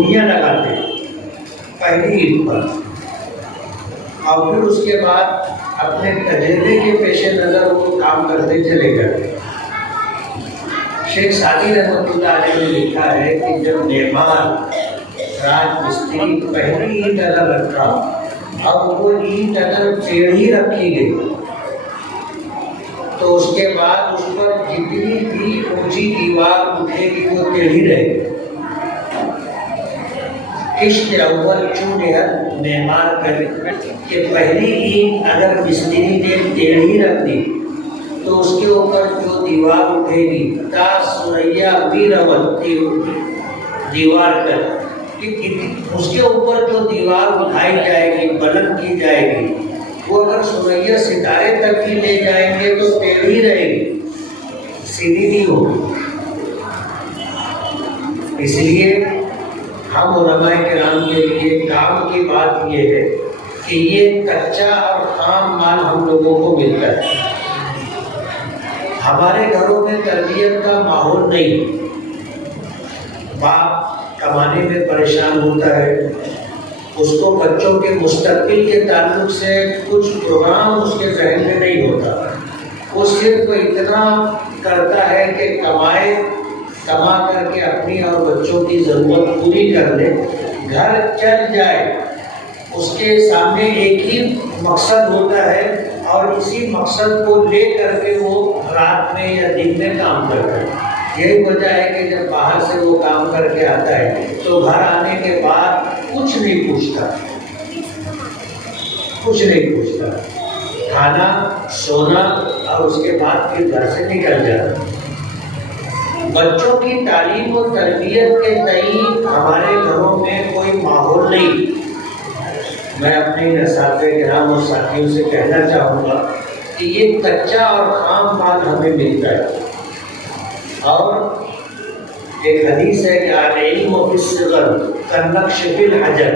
چوڑیاں لگاتے پہلی عید پر، اور پھر اس کے بعد اپنے تجربے کے پیش نظر وہ کام کرتے چلے گئے۔ شیخ سعدی رحمۃ اللہ علیہ نے لکھا ہے کہ جب مہمان راج مستری پہلی اینٹ اگر رکھا اب وہ اینٹ اگر ٹیڑھی رکھی گئی تو اس کے بعد اس پر جتنی بھی اونچی دیوار اٹھے گی وہ ٹیڑھی رہے گی۔ عشق اول چونہت مہمان کرے کہ پہلی اینٹ اگر مستری نے ٹیڑھی رکھ دی تو اس کے اوپر جو دیوار اٹھے گی تا سریا بھی ربط دیوار کر، اس کے اوپر جو دیوار اٹھائی جائے گی بلند کی جائے گی وہ اگر سریا ستارے تک بھی لے جائیں گے تو ٹیڑھی رہے گی، سیدھی نہیں ہوگی۔ اس لیے ہم علماء کرام کے لیے کام کی بات یہ ہے کہ یہ کچا اور خام مال ہم لوگوں کو ملتا ہے۔ ہمارے گھروں میں تربیت کا ماحول نہیں، باپ کمانے میں پریشان ہوتا ہے، اس کو بچوں کے مستقبل کے تعلق سے کچھ پروگرام اس کے ذہن میں نہیں ہوتا، وہ صرف اتنا کرتا ہے کہ کما کر کے اپنی اور بچوں کی ضرورت پوری کر لے، گھر چل جائے۔ اس کے سامنے ایک ہی مقصد ہوتا ہے اور اسی مقصد کو لے کر کے وہ رات میں یا دن میں کام کرتا ہے۔ یہی وجہ ہے کہ جب باہر سے وہ کام کر کے آتا ہے تو گھر آنے کے بعد کچھ نہیں پوچھتا، کھانا سونا اور اس کے بعد پھر گھر سے نکل جاتا۔ بچوں کی تعلیم و تربیت کے تئیں ہمارے گھروں میں کوئی ماحول نہیں۔ میں اپنے اساتذہ کرام اور ساتھیوں سے کہنا چاہوں گا کہ یہ کچا اور خام مال ہمیں ملتا ہے، اور ایک حدیث ہے کہ العلم فی الصغر کالنقش فی الحجر،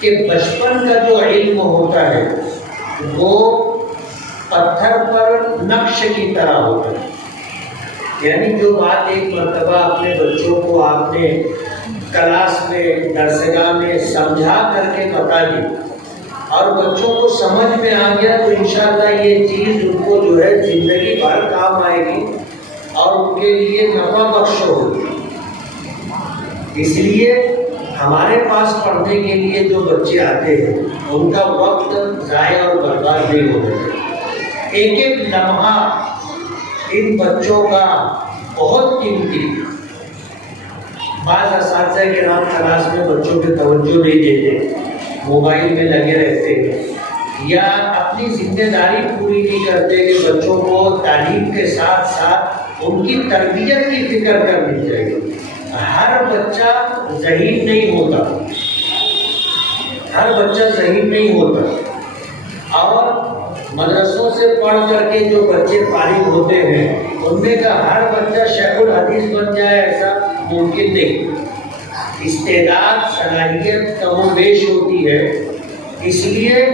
کہ بچپن کا جو علم ہوتا ہے وہ پتھر پر نقش کی طرح ہوتا ہے، یعنی جو بات ایک مرتبہ اپنے بچوں کو آپ نے کلاس میں درسگاہ میں سمجھا کر کے بتا دی اور بچوں کو سمجھ میں آ گیا تو انشاءاللہ یہ چیز ان کو جو ہے زندگی بھر کام آئے گی اور ان کے لیے نفع بخش ہوگی۔ اس لیے ہمارے پاس پڑھنے کے لیے جو بچے آتے ہیں ان کا وقت ضائع اور برباد نہیں ہوتا، ایک ایک لمحہ ان بچوں کا بہت قیمتی۔ بعض اساتذہ کے نام کلاس میں بچوں پہ توجہ نہیں دیتے، موبائل میں لگے رہتے ہیں یا اپنی ذمہ داری پوری نہیں کرتے کہ بچوں کو تعلیم کے ساتھ ساتھ ان کی تربیت کی فکر کرنی چاہیے۔ ہر بچہ ذہین نہیں ہوتا، اور مدرسوں سے پڑھ کر کے جو بچے فارغ ہوتے ہیں ان میں کا ہر بچہ شیخ الحدیث بن جائے ایسا ممکن نہیں۔ استعداد صلاحیت کم و بیش ہوتی ہے، اس لیے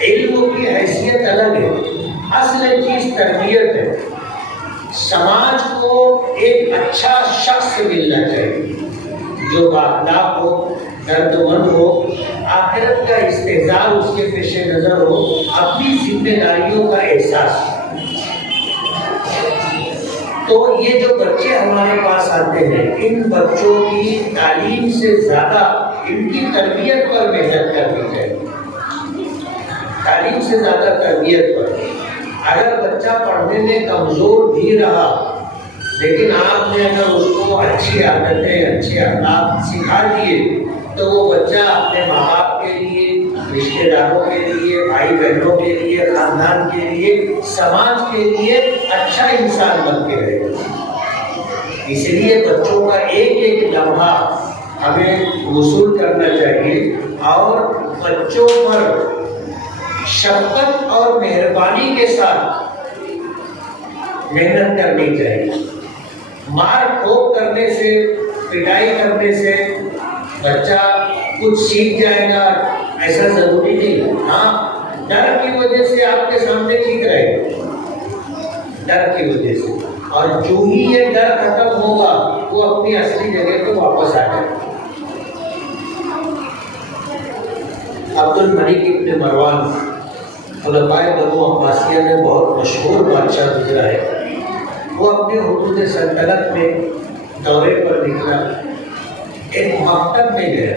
علم کی حیثیت الگ ہے، اصل چیز تربیت ہے۔ سماج کو ایک اچھا شخص ملنا چاہیے جو بااخلاق ہو، درد مند ہو، آخرت کا استحضار اس کے پیش نظر ہو، اپنی ذمہ داریوں کا احساس۔ تو یہ جو بچے ہمارے پاس آتے ہیں ان بچوں کی تعلیم سے زیادہ ان کی تربیت پر محنت کرنی چاہیے، تعلیم سے زیادہ تربیت پر۔ اگر بچہ پڑھنے میں کمزور بھی رہا لیکن آپ نے اگر اس کو اچھی عادتیں اچھے اخلاق سکھا دیے تو وہ بچہ اپنے ماں باپ کے لیے، رشتہ داروں کے لیے، بھائی بہنوں کے لیے، خاندان کے لیے، سماج کے لیے اچھا انسان بن کے رہے گا۔ اس لیے بچوں کا ایک ایک لمحہ ہمیں وصول کرنا چاہیے اور بچوں پر شفقت اور مہربانی کے ساتھ محنت کرنی چاہیے۔ مار ٹھوک کرنے سے، پٹائی کرنے سے بچہ کچھ سیکھ جائے گا ایسا ضروری نہیں۔ ہاں، ڈر کی وجہ سے آپ کے سامنے ٹھیک رہے گا، ڈر کی وجہ سے، اور جو ہی یہ ڈر ختم ہوگا وہ اپنی اصلی جگہ پہ واپس آ جائے گا۔ عبد الملک ابن مروان خلفائے بنو عباسیہ میں بہت مشہور بادشاہ گزرا ہے. وہ اپنے حدود سلطنت میں دورے پر نکلا، ایک مکتب میں گیا.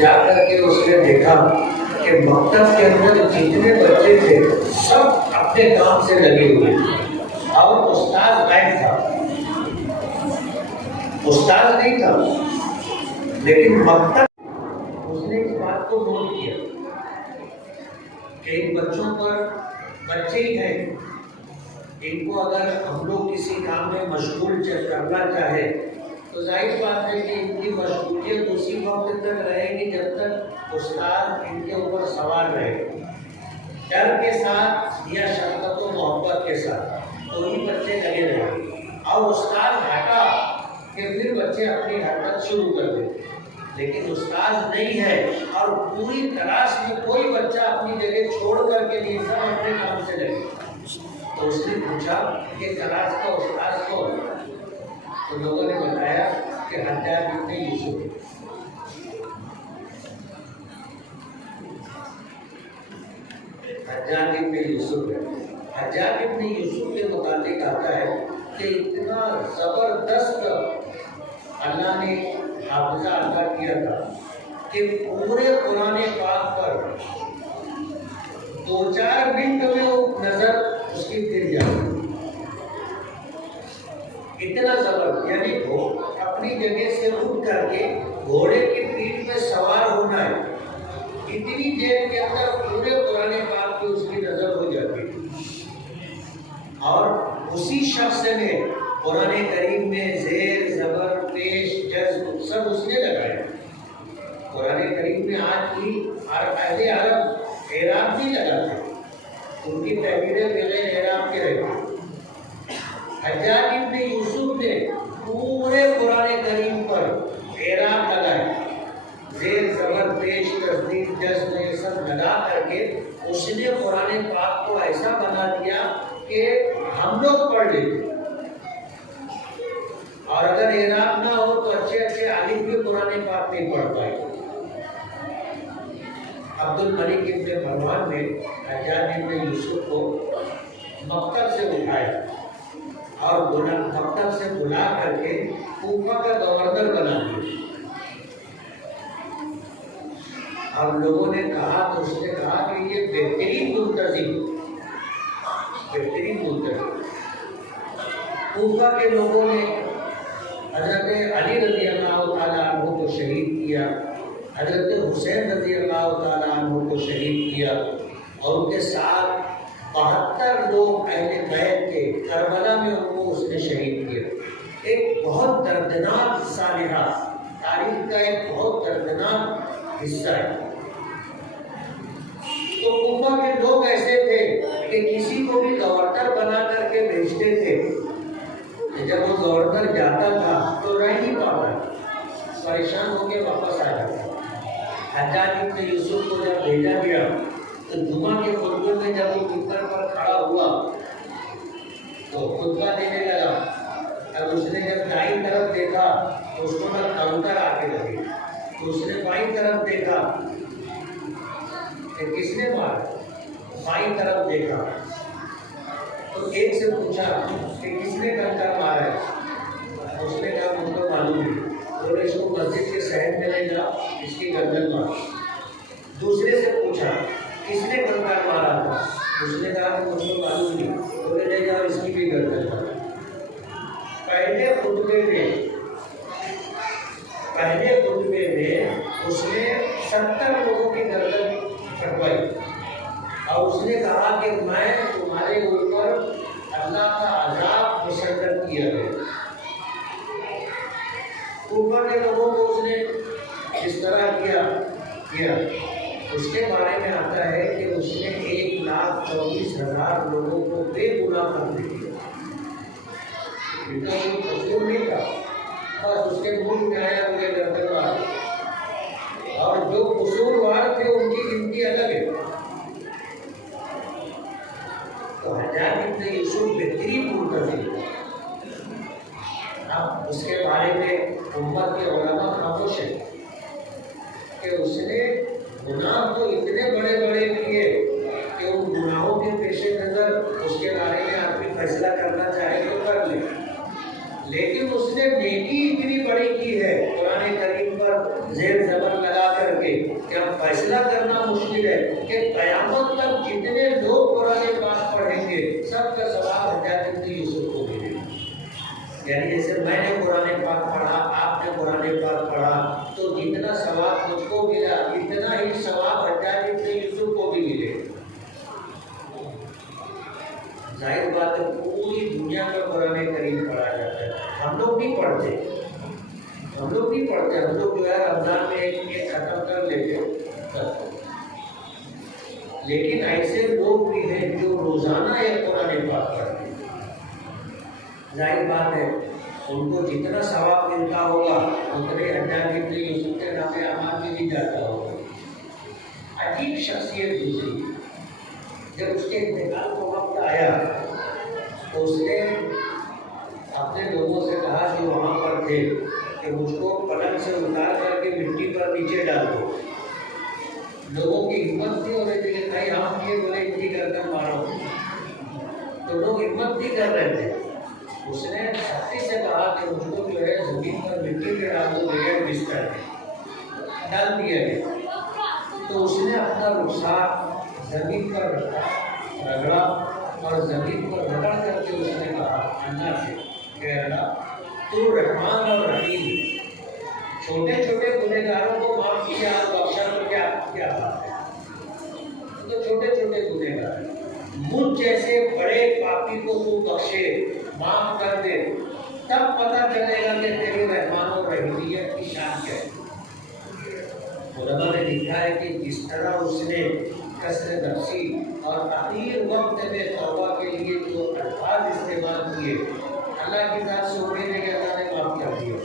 جا کر کے اس نے دیکھا کہ مکتب کے اندر جتنے بچے تھے سب اپنے کام سے لگے ہوئے اور استاد غائب تھا. استاد نہیں تھا لیکن مکتب. اس نے اس بات کو نوٹ کیا کہ ان بچوں پر بچے ہی ہیں، ان کو اگر ہم لوگ کسی کام میں مشغول کرنا چاہے تو ظاہر بات ہے کہ ان کی مشغولیت اسی وقت تک رہے گی جب تک استاد ان کے اوپر سوار رہے. ڈر کے ساتھ یا شفقت و محبت کے ساتھ تو ہی بچے لگے رہے، اور استاد ہٹا کہ پھر بچے اپنی حرکت شروع کر دیں. لیکن استاد نہیں ہے اور پوری تلاش میں کوئی بچہ اپنی جگہ چھوڑ کر کے نہیں، سب اپنے کام سے لگے. تو اس نے پوچھا کہ تلاش کا استاد کون؟ تو لوگوں نے بتایا کہ حجاج ابن یوسف. حجاج ابن یوسف ہے. حجاج ابن یوسف کے متعلق آتا ہے کہ اتنا زبردست اللہ نے حافظہ عطا کیا تھا کہ پورے قرآن پاک پر 2-4 منٹ میں وہ نظر اس کی پھر جاتی. اتنا زبردست، یعنی وہ اپنی جگہ سے اٹھ کر کے گھوڑے کی پیٹھ پہ سوار ہونا ہے، اتنی دیر کے اندر پورے قرآن پاک پہ اس کی نظر ہو جاتی تھی. اور اسی شخص نے قرآن کریم میں زیر، زبر، پیش، جزم سب اس نے لگایا. قرآن کریم میں آج کی اہل عرب اعراب نہیں لگاتے، ان کی تحریریں بغیر اعراب کے رہتی. حجاج ابن یوسف نے پورے قرآن کریم پر اعراب لگائے، زیر، زبر، پیش، تصدیق، جزم یہ سب لگا کر کے اس نے قرآن پاک کو ایسا بنا دیا کہ ہم لوگ پڑھ لیتے. اور اگر اعراب نہ ہو تو اچھے عالم بھی قرآن پاک نہیں پڑھ پائے. عبد الملک ابن مروان نے حجاج ابن یوسف کو مکتب سے اٹھایا اور مکتب سے بلا کر کے کوفہ کا گورنر بنا دیا. اور لوگوں نے کہا تو اس نے کہا کہ یہ بہترین منتظم. کوفہ کے لوگوں نے حضرت علی رضی اللہ تعالیٰ عنہ کو شہید کیا، حضرت حسین رضی اللہ تعالیٰ عنہ کو شہید کیا، اور ان کے ساتھ 72 لوگ اہل بیت تھے. کربلا میں ان کو اس نے شہید کیا. ایک بہت دردناک سالحہ، تاریخ کا ایک بہت دردناک حصہ ہے. تو کوفہ کے لوگ ایسے تھے کہ کسی کو بھی گورنر بنا کر کے بھیجتے تھے، جب وہ گورنر جاتا تھا تو رہ نہیں پاتا، پریشان ہو کے واپس آ جاتا. حجاج ابن یوسف کو جب بھیجا گیا تو جمعہ کے خطبے میں جب وہ ممبر پر کھڑا ہوا تو خطبہ دینے لگا. اب اس نے جب دائیں طرف دیکھا تو اس کو نہ کاؤنٹر آ کے لگے، تو اس نے بائیں طرف دیکھا کہ کس نے مارا، بائیں طرف دیکھا تو ایک سے پوچھا کہ کس نے کنکر مارا ہے. اس نے کہا مجھ کو معلوم نہیں. اور اس کو مسجد کے صحن میں لے جا، اس کی گردن مارا. دوسرے سے پوچھا کس نے کنکر مارا تھا. اس نے کہا کہ مجھ کو معلوم نہیں. اور لے جاؤ، اس کی بھی گردن مارا. پہلے خطبے میں اس نے 70 لوگوں کی گردن کٹوائی اور اس نے کہا کہ میں تمہارے اوپر اللہ کا عذاب مسلط کیا ہے. کوفہ کے لوگوں کو اس نے اس طرح کیا. اس کے بارے میں آتا ہے کہ اس نے 1,24,000 لوگوں کو بے گناہ کر دیا. ان کا کوئی قصور نہیں تھا، بس اس کے ملک میں آیا ہوئے گردن مار. اور جو قصوروار تھے ان کی گنتی الگ ہے. تو حجاج ابن یوسف بہترین منتظم. اب اس کے بارے میں امت کے علماء خاموش ہیں کہ اس نے گناہ تو اتنے بڑے بڑے کیے کہ ان گناہوں کے پیش نظر اس کے بارے میں آدمی فیصلہ کرنا چاہے تو کر لے، لیکن اس نے نیکی اتنی بڑی کی ہے قرآن کریم پر زیر زبر لگا کر کے کہ اب فیصلہ کرنا مشکل ہے کہ قیامت تک جتنے لوگ قرآن پاک پڑھیں گے سب کا ثواب حجاج ابن یوسف کو ملے گا۔ یعنی جیسے میں نے قرآن پاک پڑھا، آپ نے قرآن پاک پڑھا، تو جتنا ثواب مجھ کو ملا اتنا ہی ثواب حجاج ابن یوسف کو بھی ملے گا۔ ظاہر بات ہے پوری دنیا میں قرآن کریم پڑھا جاتا ہے، ہم لوگ نہیں پڑھتے، ہم لوگ جو ہے رمضان میں ایک ختم کر لیتے بس۔ لیکن ایسے لوگ بھی ہیں جو روزانہ ایک قرآن پاک پڑھتے ہیں، ظاہر بات ہے ان کو جتنا ثواب ملتا ہوگا اتنے حجاج ابن یوسف کے نام اعمال میں بھی جاتا ہوگا۔ عجیب شخصیت دوسری، جب اس کے انتقال کا وقت آیا تو اس نے اپنے لوگوں سے کہا جو وہاں پر تھے کہ مجھ کو پلنگ سے اتار کر کے مٹی پر نیچے ڈال دو۔ لوگوں کی ہمت نہیں ہو رہی تھی کہ بھائی ہم یہ بولے اتنی کر کر مارو، تو لوگ ہمت نہیں کر رہے تھے۔ اس نے سختی سے کہا کہ مجھ کو جو ہے زمین پر مٹی پہ ڈال دو، بغیر بستر میں ڈال دیا گیا۔ تو اس نے اپنا رخسار زمین پر رکھا، رگڑا، اور زمین پر رگڑ کر کے اس نے کہا اللہ سے کہ اللہ تو رحمان اور رحیم، چھوٹے چھوٹے گنہگاروں کو معاف کیا اور بخشا تو کیا بات ہے، تو چھوٹے چھوٹے گنہگار، مجھ جیسے بڑے پاپی کو تو بخشے، معاف کر دے، تب پتہ چلے گا کہ تیری رحمان اور رحیمیت کی شان کیا ہے۔ علماء نے لکھا ہے کہ جس طرح اس نے کسر نفسی اور اخیر وقت میں توبہ کے لیے جو الفاظ استعمال کیے، اللہ کی ذات سے امید ہے کہ اللہ نے معاف کر دیا۔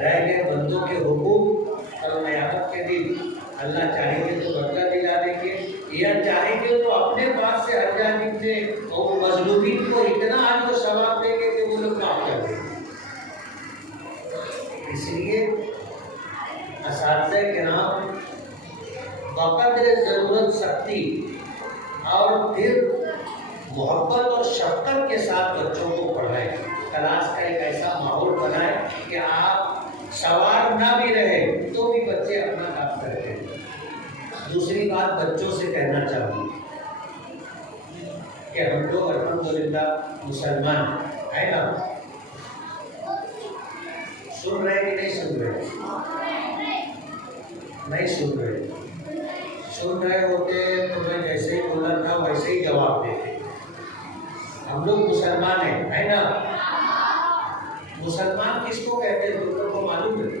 رہ گئے بندوں کے حقوق اور قیامت کے دن اللہ چاہیں گے تو بدلہ دلا دیں گے، یا چاہیں گے تو اپنے پاس سے حجاج ابن اور مظلومین کو اتنا آج وہ ثواب دیں گے کہ وہ لوگ معاف کر دیں گے۔ اس لیے اساتذہ کرام بقدر ضرورت سختی اور پھر محبت اور شفقت کے ساتھ بچوں کو پڑھائیں، کلاس کا ایک ایسا ماحول بنائیں کہ آپ سوار نہ بھی رہے تو بھی بچے اپنا کام کرتے ہیں۔ دوسری بات بچوں سے کہنا چاہوں کہ ہم لوگ الحمدللہ مسلمان ہیں نا، سن رہے کہ نہیں سن رہے؟ نہیں سن رہے، سن رہے ہوتے تو میں جیسے ہی بولا تھا ویسے ہی جواب دیتے۔ ہم لوگ مسلمان ہیں نا، مسلمان کس کو کہتے ہیں تم لوگ کو معلوم ہے؟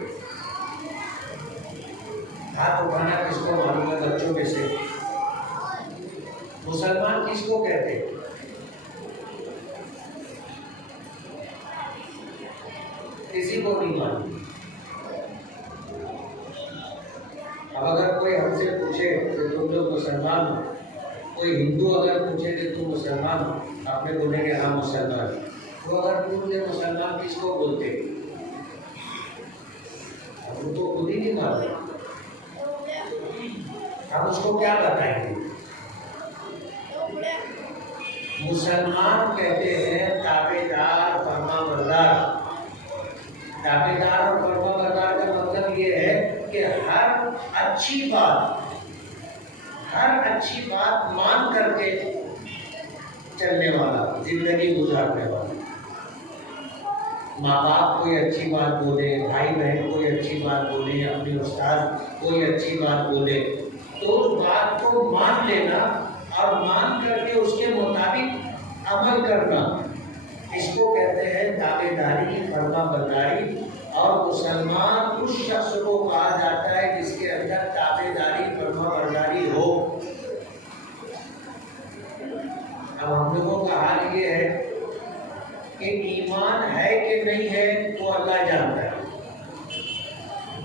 ہاتھ اٹھانا کس کو معلوم ہے بچوں میں سے؟ مسلمان کس کو کہتے ہیں؟ کسی کو نہیں معلوم۔ اب اگر کوئی ہم سے پوچھے کہ تم لوگ مسلمان ہو، کوئی ہندو اگر پوچھے کہ تم مسلمان ہو، آپ نے بولیں گے ہاں مسلمان، تو اگر پوچھے مسلمان کس کو بولتے ہیں، ہم تو خود ہی نہیں معلوم، ہم اس کو کیا بتائیں گے؟ مسلمان کہتے ہیں تابع دار، فرما بردار۔ تابع دار اور فرما بردار کا مطلب یہ ہے کہ ہر اچھی بات مان کر کے چلنے والا، زندگی گزارنے والا۔ ماں باپ کوئی اچھی بات بولے، بھائی بہن کوئی اچھی بات بولے، اپنے استاد کوئی اچھی بات بولے تو اس بات کو مان لینا اور مان کر کے اس کے مطابق عمل کرنا، اس کو کہتے ہیں تابع داری، فرما برداری۔ اور مسلمان اس شخص کو کہا جاتا ہے جس کے اندر تابع داری، فرما برداری ہو۔ اب ہم لوگوں کا حال یہ ہے کہ ایمان ہے کہ نہیں ہے وہ اللہ جانتا ہے،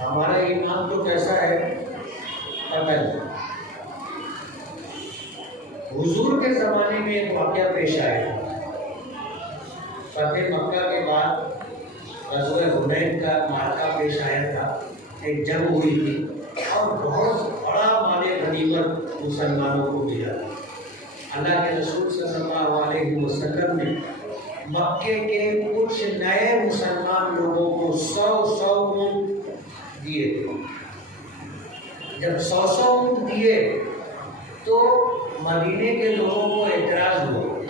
ہمارا ایمان تو کیسا ہے پتہ نہیں۔ حضور کے زمانے میں ایک واقعہ پیش آیا، فتح مکہ کے بعد غزوہ حنین کا معرکہ پیش آیا تھا، ایک جنگ ہوئی تھی اور بہت بہت بڑا مال غنیمت مسلمانوں کو ملا۔ اللہ کے رسول صلی اللہ علیہ وسلم نے مکے کے کچھ نئے مسلمان لوگوں کو 100 اونٹ دیے تھے۔ جب 100 اونٹ دیے تو مدینے کے لوگوں کو اعتراض ہوا،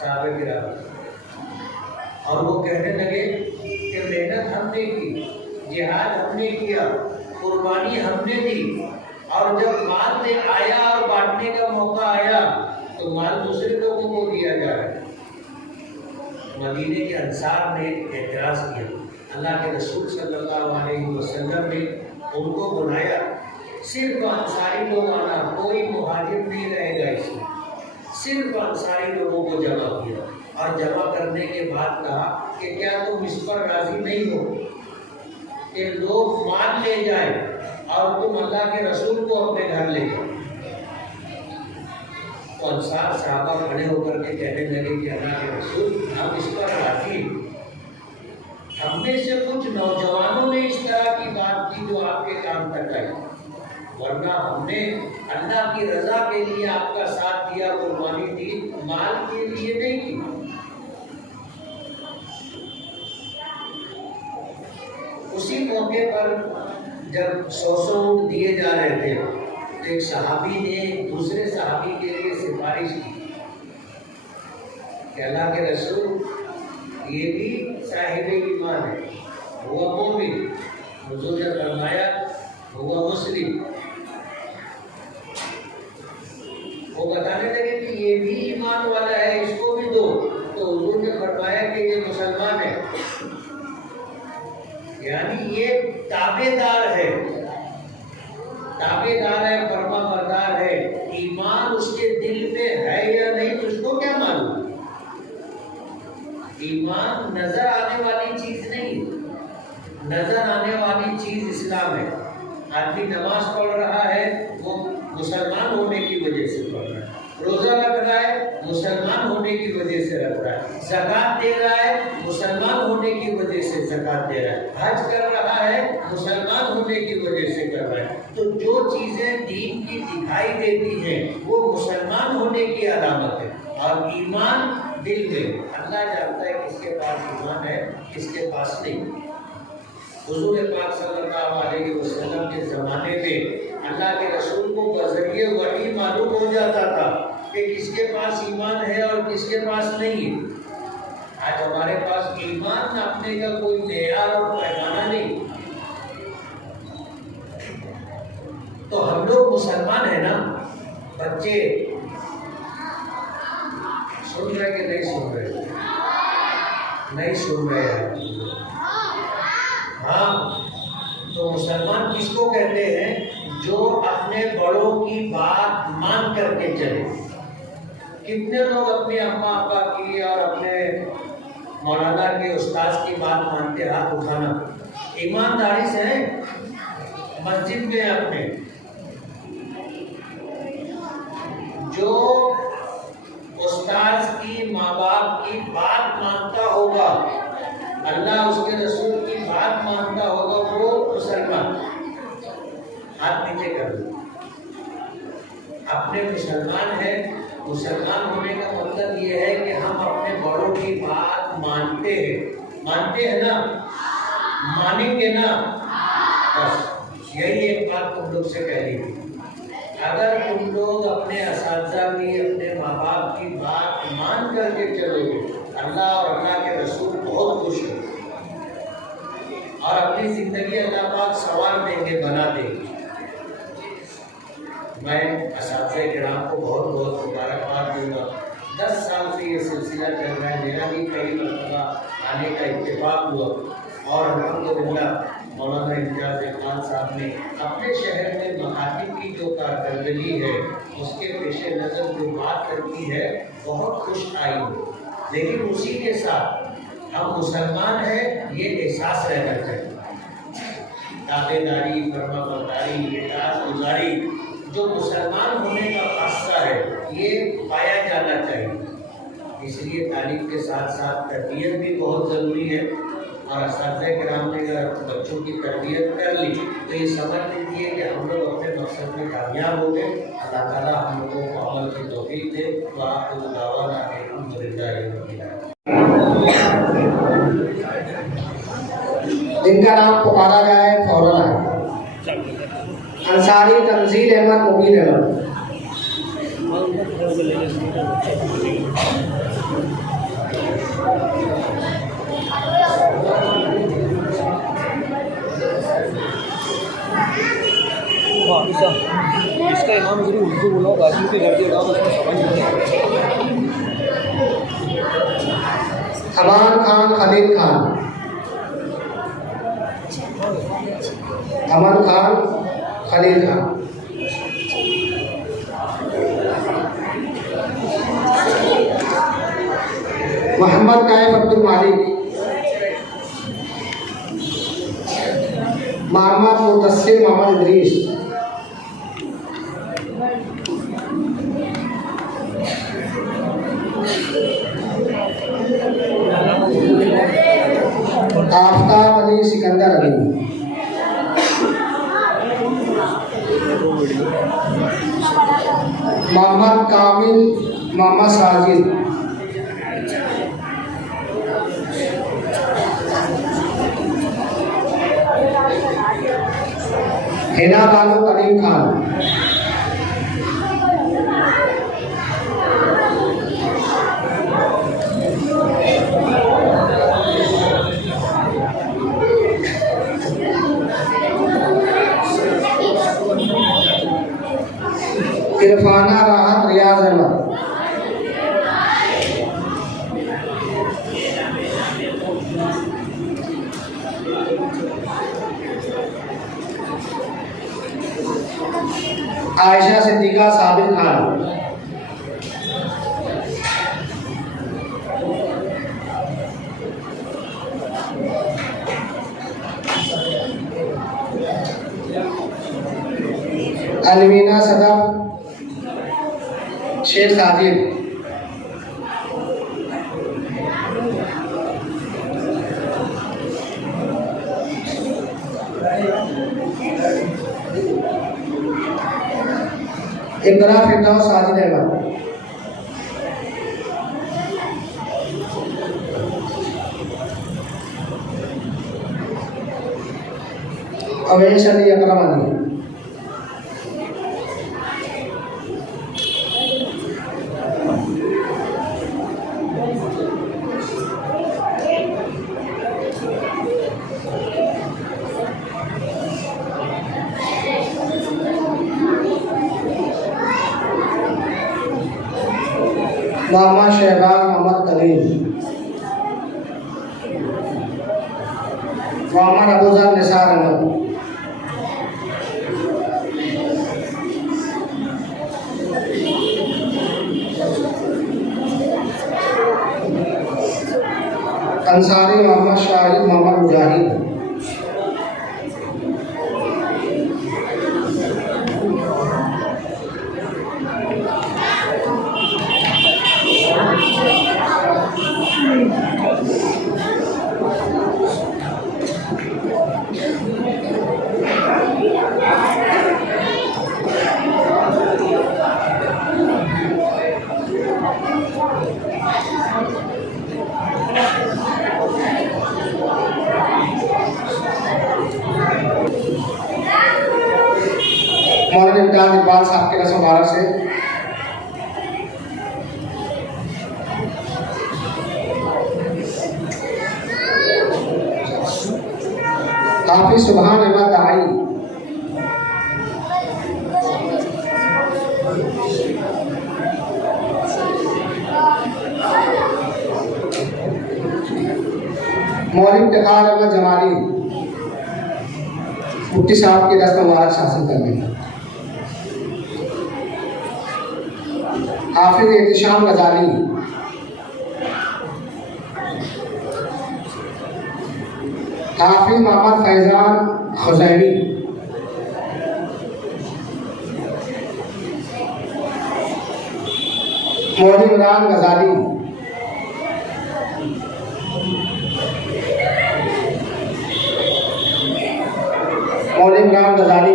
صحابہ کرام، اور وہ کہنے لگے کہ محنت ہم نے کی، جہاد ہم نے کیا، قربانی ہم نے دی، اور جب مال میں آیا اور بانٹنے کا موقع آیا تو مال دوسرے لوگوں کو دیا جا رہا ہے۔ مدینے کے انصار نے اعتراض کیا۔ اللہ کے رسول صلی اللہ علیہ وسلم نے ان کو بلایا، صرف انصاری لوگ آنا، کوئی مہاجر نہیں رہے گا اس میں، صرف انصاری لوگوں کو جمع کیا، اور جمع کرنے کے بعد کہا کہ کیا تم اس پر راضی نہیں ہو کہ لوگ مال لے جائیں اور تم اللہ کے رسول کو اپنے گھر لے جاؤ؟ تو انصار صحابہ کھڑے ہو کر کے کہنے لگے کہ اللہ کے رسول ہم اس پر راضی، ہم میں سے کچھ نوجوانوں نے اس طرح کی بات کی جو آپ کے کام تک آئی، ورنہ ہم نے اللہ کی رضا کے لیے آپ کا ساتھ دیا، قربانی دی، مال کے لیے نہیں کی۔ اسی موقع پر جب 100 اونٹ دیے جا رہے تھے تو ایک صحابی نے دوسرے صحابی کے لیے سفارش کی کہ اللہ کے رسول یہ بھی صاحب ایمان ہے، ہوا مومن، حضور نے فرمایا ہوا مسلم۔ وہ بتانے لگے کہ یہ بھی ایمان والا ہے، اس کو بھی دو، تو حضور نے فرمایا کہ یہ مسلمان ہے، یعنی یہ تابع دار ہے، فرما بردار ہے۔ ایمان اس کے دل میں ہے یا نہیں تجھ کو کیا معلوم؟ ایمان نظر آنے والی چیز نہیں، نظر آنے والی چیز اسلام ہے۔ آدمی نماز پڑھ رہا ہے وہ مسلمان ہونے کی وجہ سے پڑھ رہا ہے، روزہ رکھ رہا ہے مسلمان ہونے کی وجہ سے رکھ رہا ہے، زکوٰۃ دے رہا ہے مسلمان ہونے کی وجہ سے زکوٰۃ دے رہا ہے، حج کر رہا ہے مسلمان ہونے کی وجہ سے کر رہا ہے۔ تو جو چیزیں دین کی دکھائی دیتی ہیں وہ مسلمان ہونے کی علامت ہے، اور ایمان دل میں، اللہ جانتا ہے کس کے پاس ایمان ہے کس کے پاس نہیں۔ حضور پاک صلی اللہ علیہ وسلم کے زمانے میں اللہ کے رسول کو بذریعہ وحی معلوم ہو جاتا تھا کہ کس کے پاس ایمان ہے اور کس کے پاس نہیں ہے۔ آج ہمارے پاس ایمان ناپنے کا کوئی معیار اور پیمانہ نہیں، تو ہم لوگ مسلمان ہیں نا۔ بچے سن رہے کہ نہیں سن رہے؟ نہیں سن رہے ہیں۔ ہاں، تو مسلمان کس کو کہتے ہیں؟ جو اپنے بڑوں کی بات مان کر کے چلے۔ کتنے لوگ اپنے اماں ابا کی اور اپنے مولانا کے استاد کی بات مانتے؟ ہاتھ اٹھانا۔ ایمانداری سے ہیں، مسجد میں اپنے جو استاد کی ماں باپ کی بات مانتا ہوگا، اللہ اس کے رسول کی بات مانتا ہوگا، وہ مسلمان۔ ہاتھ نیچے کر دو۔ اپنے مسلمان ہیں، مسلمان ہونے کا مطلب یہ ہے کہ ہم اپنے بڑوں کی بات مانتے ہیں نا، مانیں گے نا، بس یہی ایک بات تم لوگ سے کہنی تھی۔ اگر تم لوگ اپنے اساتذہ کی، اپنے ماں باپ کی بات مان کر کے چلو گے، اللہ اور اللہ کے رسول بہت خوش ہوں اور اپنی زندگی اللہ پاک سنوار دیں گے، بنا دیں گے۔ میں اساتذہ کرام کو بہت بہت مبارکباد دوں گا۔ 10 سال سے یہ سلسلہ چل رہا ہے، میرا بھی کئی مرتبہ آنے کا اتفاق ہوا، اور الحمدللہ مولانا امتیاز اقبال صاحب نے اپنے شہر میں مکاتب کی جو کارکردگی ہے اس کے پیش نظر جو بات کرتی ہے بہت خوش آئی، لیکن اسی کے ساتھ ہم مسلمان ہیں یہ احساس رہنا چاہیے۔ تابع داری، فرما برداری، اطاعت گزاری جو مسلمان ہونے کا خاصہ ہے یہ پایا جانا چاہیے۔ اس لیے تعلیم کے ساتھ ساتھ تربیت بھی بہت ضروری ہے، اور اساتذہ کرام نے اگر بچوں کی تربیت کر لی تو یہ سمجھ لیجیے لیے کہ ہم لوگ اپنے مقصد میں کامیاب ہو گئے. اللہ تعالیٰ ہم لوگوں کو عمل کی توفیق دے. وآخر دعوانا الحمدللہ رب العالمین. جن کا نام پکارا جائے فوراً آئے. انصاری تنزیل احمد مبین احمد. اس کا امام ضرور اردو بولا غازی کے گھر کے گاؤں میں سمجھ نہیں. امان خان خلیل خان. امن خان خلیل خان. محمد قائم عبد المالک. محمد متصل محمد ادریس. آفتاب علی سکندر علی. محمد کامل محمد ساجد. حنا بانو کریم خان. عرفانہ راحت ریاض احمد. عائشہ صدیقہ ثابت خان. الوینا صدف شیخ ساجد. اقرا فردوس ساجد احمد. اویش علی اکرم علی. محمد شہباز محمد کلیم. محمد ابوذر نثار احمد. انصاری محمد شاہد محمد مجاہد. مولانا امتیاز اقبال صاحب کے رسم مبارک سے حافظ سبحان احمد دہائی. مولوی افتخار احمد جمالی مفتی صاحب کے دست مبارک حاصل کرنے. حافظ احتشام غزالی. حافظ محمد فیضان خزیمی. مولوی عمران غزالی. مولوی عمران غزالی